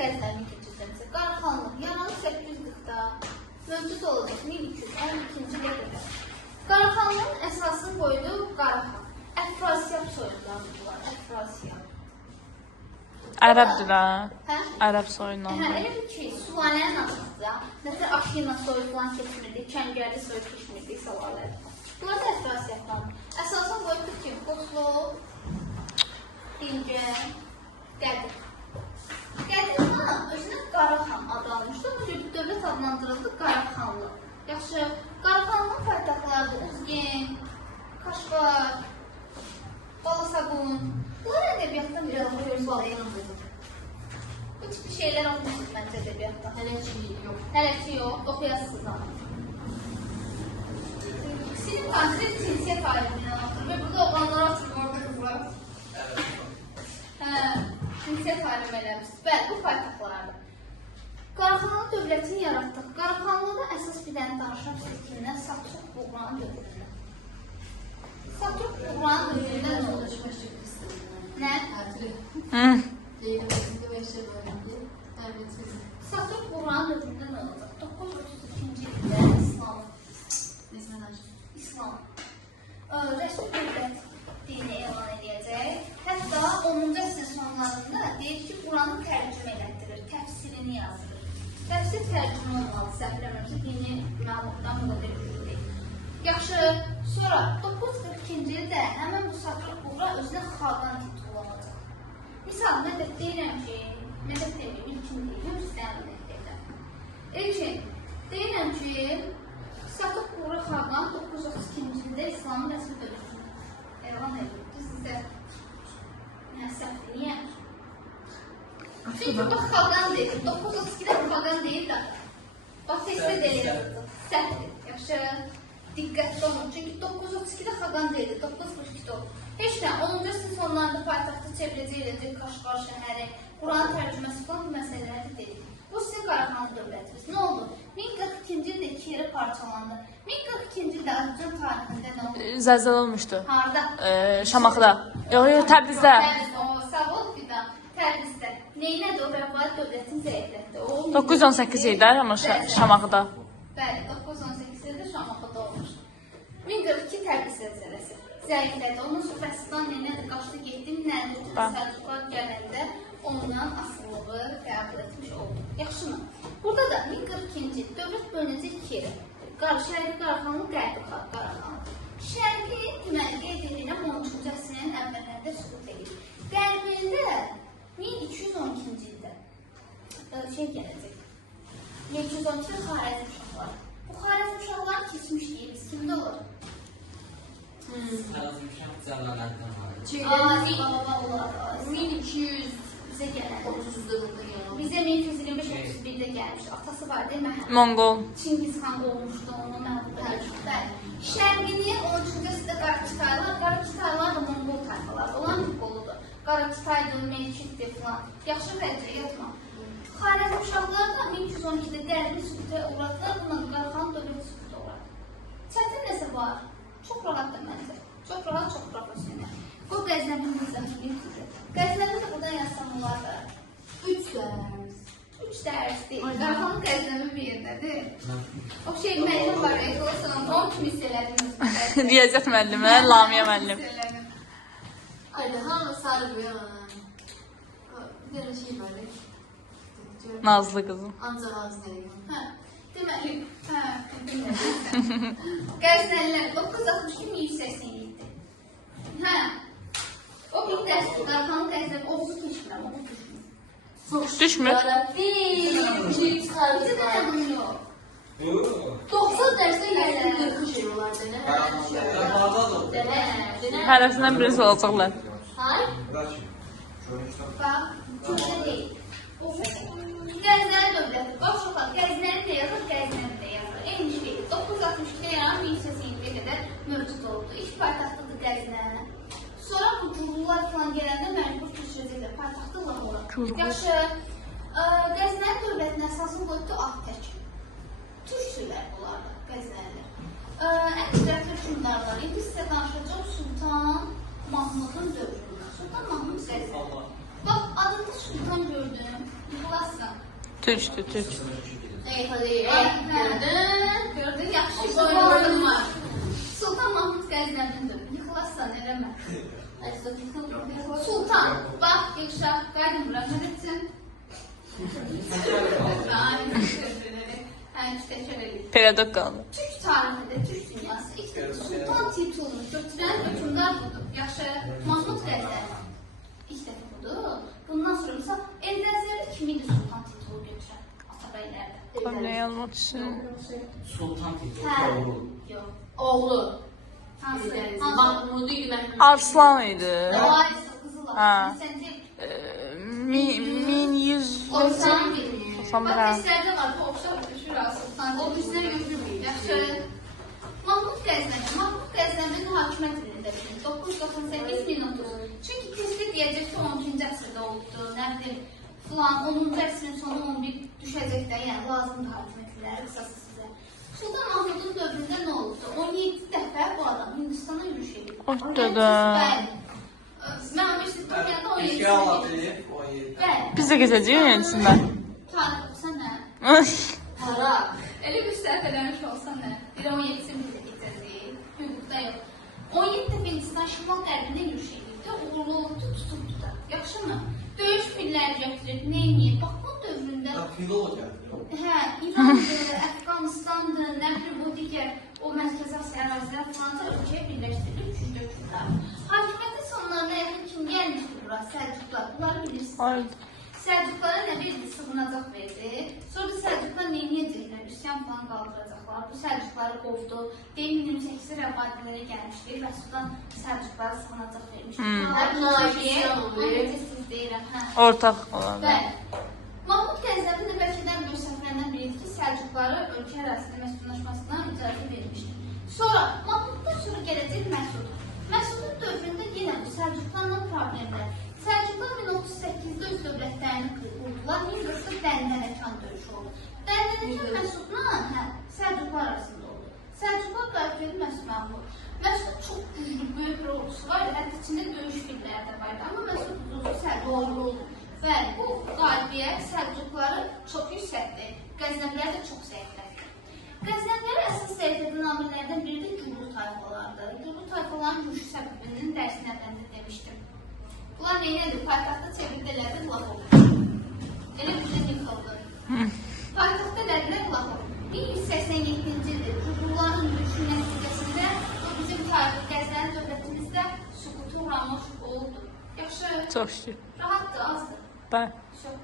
Qəznəvin ikinci cəmsi. Qaraxanlıq yaranıb 840-da, mövcud olacaq 1212-ci ildə. Qaraxanlığın əsasını qoydu Qaraxan. Əfrasiyab soyundan var, Əfrasiyab. Ərəbdir ha? Hə? Ərəb soyundan. Hə, elə bir ki, sülalənin adıdır. Məsələn, Aşina soyu falan keçmirdi, Kəngərli soyu keçmirdi, salalər. Bunlar da Əfrasiyabdan. Əsasən qoydu ki, Qoslov, İncə, Qədir. Qədirxan özünə Qaraxan adı almışdı, bu dövlət adlandırıldı Qaraxanlı. Yaxşı, Qaraxanlının paytaxtlarıdır Uzgen, Kaşqar, Balasabun. Bunlar ədəbiyyatdan bir alınmışdır. Bu tipi şeylər olmuşdur məncə ədəbiyyatdan. Hələ ki yox, oxuyasınız ama. Sinif konsept cinsiyət alimini anlatır və burada oğlanlar atır, orada qızlar. Cinsiyət alimi eləmişdir. Bəli, bu paytaxtlardır. Qaraxanlı dövlətini yaratdıq. Qaraxanlıda əsas bir dənə danışam sizkindən Satürk Buğranın dövründə. Satürk Buğranın dövründə nə olur? Nə? Satürk Buğranın dövründə nə olacaq? 932-ci ildə İslam rəsmi dövlət dini elan edəcək. Hətta 10-cu əsrin sonlarında deyir ki, Quranı tərcümə elətdirir, təfsirini yazılır. Təfsir tərcümə olmalı, səhvləmirsə, dini məlumatdan müqadir edilir. Yaxşı, sonra 942-ci ildə həmən bu Satürk Buğra özünə xaqan titulanacaq. Misal, mədət deyirəm ki, mədət deməyim, ilkin deyim, istəyəm mədət. İlkin, deyirəm ki, Satürk Buğra xaqan 932-ci ildə İslamın rəsmi dövlətini elan edir. Sizdə səhvdir, niyə? Çünki bax, xaqan deyir, 932-də xaqan deyir də. Bax, testə deyir, səhvdir, yaxşı. Diqqətli olun, çünki 932-də xaqan deyildi, 942-də olur. Heç nə, 10-cu əsrin sonlarında paytaxtı çevrəcək Kaşqar şəhəri, Quran tərcüməsi falan bu məsələləri deyil. Bu sizin Qaraxanlı dövlətimiz. Nə oldu? 1042-ci ildə 2 yerə parçalandı. 1042-ci ildə Azərbaycan tarixində nə oldu? Zəlzələ olmuşdu. Harada? Şamaxıda. Yox, Təbrizdə. Sağ ol, Fidan. Təbrizdə. Neynədir o Rəvayət dövlətini zəiflətdi? 918 idi, amma Şamaxıda. Bəli, 918 ildə Şamaxıda olmuş. 1042 Təbriz zəlzələsi zəiflədi. Ondan sonra Fəsistan neynədir? Qaçdı, getdi, Nərdə Səlcuqlar gələndə ondan asılılığı qəbul etmiş oldu. Yaxşı mı? Burada da 1042-ci dövlət bölünəcək 2 yerə. Şərqi Qaraxanlı, Qərbi Qaraxanlı. Şərqi deməli qeyd edirəm 13-cü əsrin əvvəllərində süqut edir. Qərbində 1212-ci ildə gələcək. 1212-də Xarəzm uşaqları. Bu Xarəzm uşaqları keçmiş deyilik. Kimdə olur? Xarəzm uşaq cəlalərdən var. 1200 bizə gələn. 30-da gələn. Bizə 1225-31-də gəlmiş. Atası var değil mi? Monqol. Çingizxan olmuşdu, onu məlumat tərcümə. Şərqini 13-cü əsrdə Qarakitaylar, Qarakitaylar da Monqol tayfalar. Olan Monqoludur. Qarakitaydır, Melkitdir falan. Yaxşı vəcə yatma. Xarəzm uşaqları da 1212-də qərbi süqutaya uğradılar. Bundan Qaraxanlı dövləti süquta uğradı. Çətin nəsə var? Çox rahatdır məncə. Çox rahat, çox profesyonel. Bu Qəznəvin müzəmmini kuruyor. Qəznəvin də buradan yazsam olardı. 3 dərs. 3 dərs deyil. Qaraxanlı Qəznəvin bir yerdədir. O şey müəllim var, Ekolosan, onun kimi hissələrdiniz. Riyaziyyat müəllimi, Lamiyə müəllim. Ayda, hamı sarı bir bir dənə şey var. Nazlı qızım. Ancaq ağzı nəyə? Deməli, Qəznəlilər 962-1187. O bir dərsdir, Qaraxanlı Qəznəvi 30 keçmirəm, o düşmür. Düşmür. Deyil, bir şey çıxarır. Bizə də yanım yox. 90 dərsdə 140 şey olardı, nə? Hərəsindən birisi olacaqlar. Hay? Bax, çox da deyil. Qəznəli dövləti, bax şoxlar, Qəznəli də yazır, Qəznəli də yazır. Eyni şey, 962-də yaran 1187-yə qədər mövcud oldu. İlk paytaxtıdır Qəznəli. Sonra bu Curlular falan gələndə məcbur köçürəcəklər, paytaxtı Lahora. Yaxşı, Qəznəli dövlətinin əsasını qoydu Ahtək. Türkçülər bunlardır, Qəznəlilər. Ən işlətli hükümdarlar, indi sizə danışacaq Sultan Mahmudun dövründə. Sultan Mahmud Qəznəli. Bax, adında Sultan gördüm, İxlas Türkdür, türk. hadi. Gördün. Gördün, yaxşı O boyun var. Sultan Mahmud Qəznəbindir. Yıxılasan, eləmə. Hadi sakın. Sultan, bax, Gülşah, qaydın bura, nə etsin? Peradok qaldı. Türk tarixində, Türk dünyası ilk sultan titulunu götürən hökmdar budur. Yaxşı, Mahmud Qəznəbi ilk dəfə budur. Bundan sonra məsəl, Eldəzərdə kim idi sultan titulu götürən Atabəylərdə? Qablə yazmaq üçün. Sultan titulu. Hə, Oğlu. yox. Oğlu. Hansı? Mahmudi Gülen. Arslan idi. Varis, Qızıl Ha. Arslan. Sən deyil. 1100. Orsan bilir. Orsan bilir. Bax, istərdə var, bu oxşar düşür Sultan. O bizləri götürməyir. Yaxşı. Mahmud Qəznəbi. Mahmud Qəznəbinin hakimiyyət ilində bilir. 998-1030. Çünki tezli deyəcək ki, 12-ci əsrdə oldu. Nə bilim, filan, 10-cu əsrin sonu 11 düşəcək də, yəni lazımdır hakimiyyətləri qısası sizə. Sultan Mahmudun dövründə nə oldu? 17 dəfə bu adam Hindistana yürüş edir. Ortada. Bəli. Mən universitetdə oxuyanda 17 İki dəfə Allah gedir. deyib, 17. Bəli. Biz də gezəcəyik yenisindən. Tarix olsa nə? Para. Elə bir səhv eləmiş olsa nə? Bir 17-sini bizə getirdik. Hüquqda yox. 17 dəfə Hindistan şimal qərbində yürüş edirdi. Uğurlu oldu, tutuldu da. Yaxşımı? Döyüş filləri götürüb, neyniyib? Bax, bu dövründə... Filolog gəldi. Hə, İrandır, Əfqanistandır, nə bilir bu digər o mərkəzi Asiya ərazilər falan da ölkəyə birləşdirilib, güc dökürlər. Hakimiyyətin sonlarına yaxın kim gəlmişdir bura? Səlcuqlar. Bunları bilirsiniz. Haydi. Səlcuqlara nə verdi? Sığınacaq verdi. Sonra Səlcuqlar neyniyəcəklər? Üsyan falan qaldıracaqlar. Bu Səlcuqları qovdu. Deyim 28 rəvadilərə gəlmişdir və sudan Səlcuqlara sığınacaq vermişdir. Siz deyirəm, hə. Ortaq olardı. Bəli. Mahmud Qəznəbin də bəlkə də böyük səhvlərindən biridir ki, Səlcuqları ölkə ərazisində məskunlaşmasına icazə vermişdir. Sonra, Mahmuddan sonra gələcək Məsud. Məsudun dövründə yenə bu Səlcuqlarla problemlər. Səlcuqlar 1038-də öz dövlətlərini qurdular, 1400-də Dəndənəkan döyüşü oldu. Dəndənəkan Məsudla Səlcuqlar arasında oldu. Səlcuqlar qalib verdi Məsud Mahmud. Məsud çox güclü, böyük bir ordusu var, hətta içində döyüş filləri də vardı. Amma Məsud uzun Səlcuqlar oldu. Bəli, bu qalibiyyət Səlcuqları çox yüksəkdir. Qəznəbilər də çox zəiflədir. Qəznəbləri əsas zəif edən amillərdən biri də Gürcü tayfalardır. Gürcü tayfaların yürüyüş səbəbinin dərsini əvvəldə demişdim. Bunlar neynədir? Paytaxtda çevirdələrdə Lahor. Elə bizə yıxıldı. Paytaxtda elədilər Lahor. 1187-ci ildir. Gürcülərin yürüyüşü nəticəsində o bizim tarixi Qəznəli dövlətimizdə süquta uğramış oldu. Yaxşı. Çox şükür. Rahatdır, azdır. Bəli. Çox.